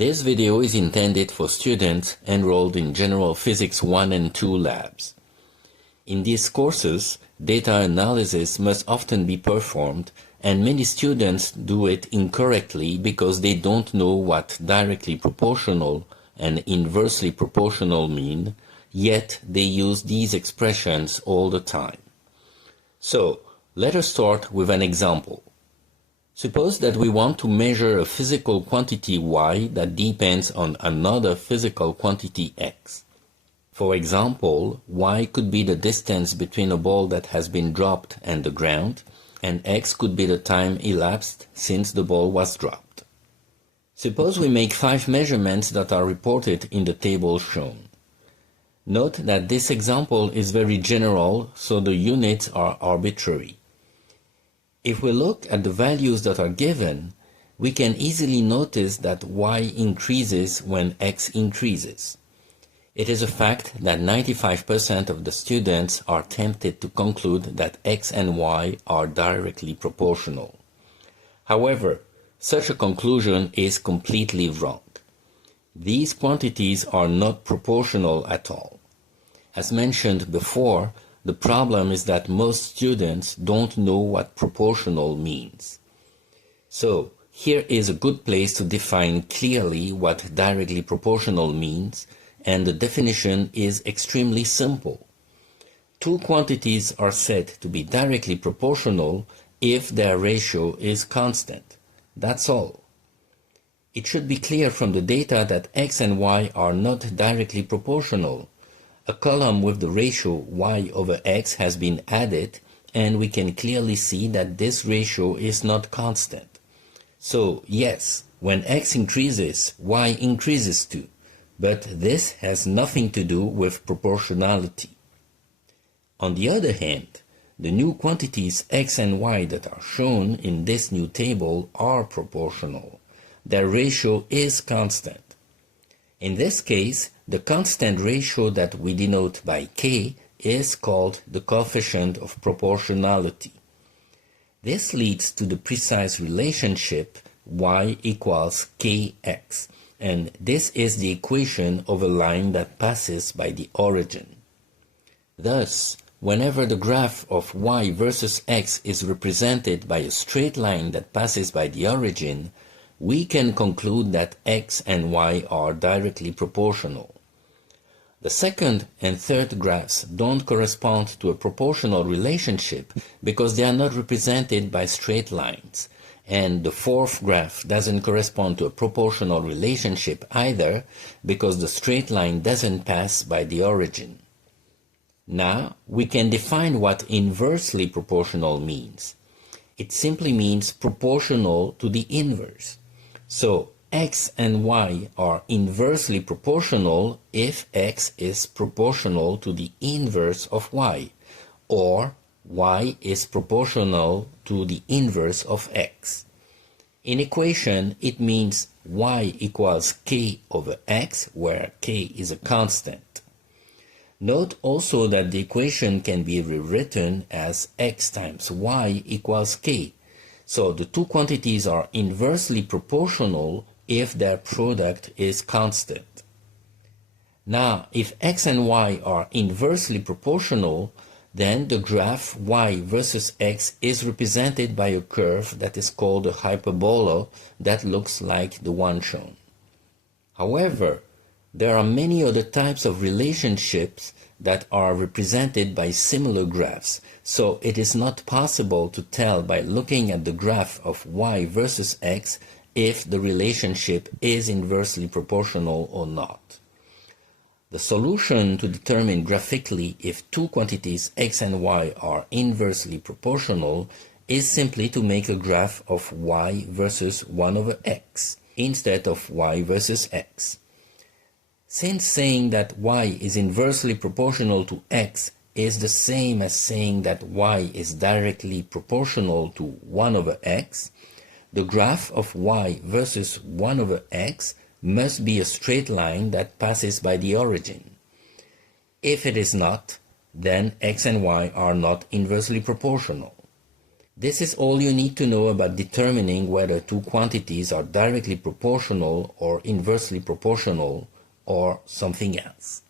This video is intended for students enrolled in General Physics 1 and 2 labs. In these courses, data analysis must often be performed, and many students do it incorrectly because they don't know what directly proportional and inversely proportional mean, yet they use these expressions all the time. So, let us start with an example. Suppose that we want to measure a physical quantity y that depends on another physical quantity x. For example, y could be the distance between a ball that has been dropped and the ground, and x could be the time elapsed since the ball was dropped. Suppose we make 5 measurements that are reported in the table shown. Note that this example is very general, so the units are arbitrary. If we look at the values that are given, we can easily notice that y increases when x increases. It is a fact that 95% of the students are tempted to conclude that x and y are directly proportional. However, such a conclusion is completely wrong. These quantities are not proportional at all. As mentioned before, the problem is that most students don't know what proportional means. So, here is a good place to define clearly what directly proportional means, and the definition is extremely simple. Two quantities are said to be directly proportional if their ratio is constant. That's all. It should be clear from the data that x and y are not directly proportional. A column with the ratio y over x has been added, and we can clearly see that this ratio is not constant. So, yes, when x increases, y increases too, but this has nothing to do with proportionality. On the other hand, the new quantities x and y that are shown in this new table are proportional. Their ratio is constant. In this case, the constant ratio that we denote by k is called the coefficient of proportionality. This leads to the precise relationship y equals kx, and this is the equation of a line that passes by the origin. Thus, whenever the graph of y versus x is represented by a straight line that passes by the origin, we can conclude that x and y are directly proportional. The second and third graphs don't correspond to a proportional relationship because they are not represented by straight lines, and the fourth graph doesn't correspond to a proportional relationship either because the straight line doesn't pass by the origin. Now, we can define what inversely proportional means. It simply means proportional to the inverse. So, x and y are inversely proportional if x is proportional to the inverse of y, or y is proportional to the inverse of x. In equation, it means y equals k over x, where k is a constant. Note also that the equation can be rewritten as x times y equals k. So the two quantities are inversely proportional if their product is constant. Now, if x and y are inversely proportional, then the graph y versus x is represented by a curve that is called a hyperbola that looks like the one shown. However, there are many other types of relationships that are represented by similar graphs, so it is not possible to tell by looking at the graph of y versus x if the relationship is inversely proportional or not. The solution to determine graphically if two quantities x and y are inversely proportional is simply to make a graph of y versus 1 over x instead of y versus x. Since saying that y is inversely proportional to x is the same as saying that y is directly proportional to 1 over x, the graph of y versus 1 over x must be a straight line that passes by the origin. If it is not, then x and y are not inversely proportional. This is all you need to know about determining whether two quantities are directly proportional or inversely proportional or something else.